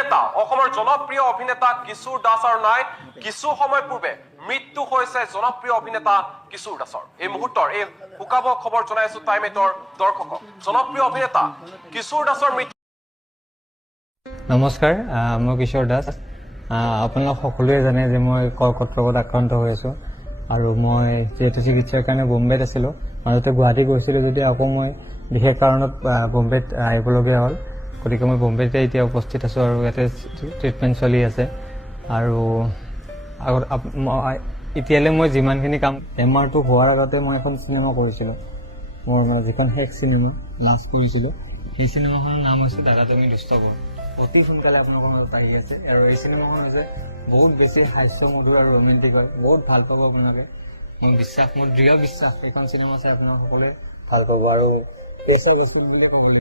অসমৰ জনপ্ৰিয় অভিনেতা কিশোৰ দাস আৰু নাই কিছু সময় পূৰ্বে মৃত্যু হৈছে জনপ্ৰিয় অভিনেতা কিশোৰ দাসৰ এই মুহূৰ্তৰ এই হুকাব খবৰ জনাইছো টাইমেটৰ দৰ্শকক জনপ্ৰিয় অভিনেতা কিশোৰ দাসৰ মৃত্যু নমস্কাৰ মই কিশোৰ দাস আপোনালোক সকলোৱে জানে যে মই কৰ্কট ৰোগত আক্ৰান্ত হৈ আছো আৰু মই যেহেতু চিকিৎসাৰ কাৰণে বোম্বেত আছিলোঁ মাজতে গুৱাহাটী গৈছিলোঁ যদি আকৌ মই বিশেষ কাৰণত বোম্বেত আহিবলগীয়া হ'ল গতিকে মই বোম্বেতে এতিয়া উপস্থিত আছোঁ আৰু ইয়াতে ট্ৰিটমেণ্ট চলি আছে আৰু এতিয়ালৈ মই যিমানখিনি কাম বেমাৰটো হোৱাৰ আগতে মই এখন চিনেমা কৰিছিলোঁ মোৰ মানে যিখন শেষ চিনেমা লাষ্ট কৰিছিলোঁ সেই চিনেমাখনৰ নাম হৈছে দাদা তুমি দুষ্ট কৰ অতি সোনকালে আপোনালোকৰ মাজত আহি আছে আৰু এই চিনেমাখন হৈছে বহুত বেছি হাস্যমধুৰ আৰু ৰোমেণ্টিক হয় বহুত ভাল পাব আপোনালোকে মোৰ দৃঢ় বিশ্বাস এইখন চিনেমা চাই আপোনালোক সকলোৱে ভাল পাব আৰু পেচা বস্তু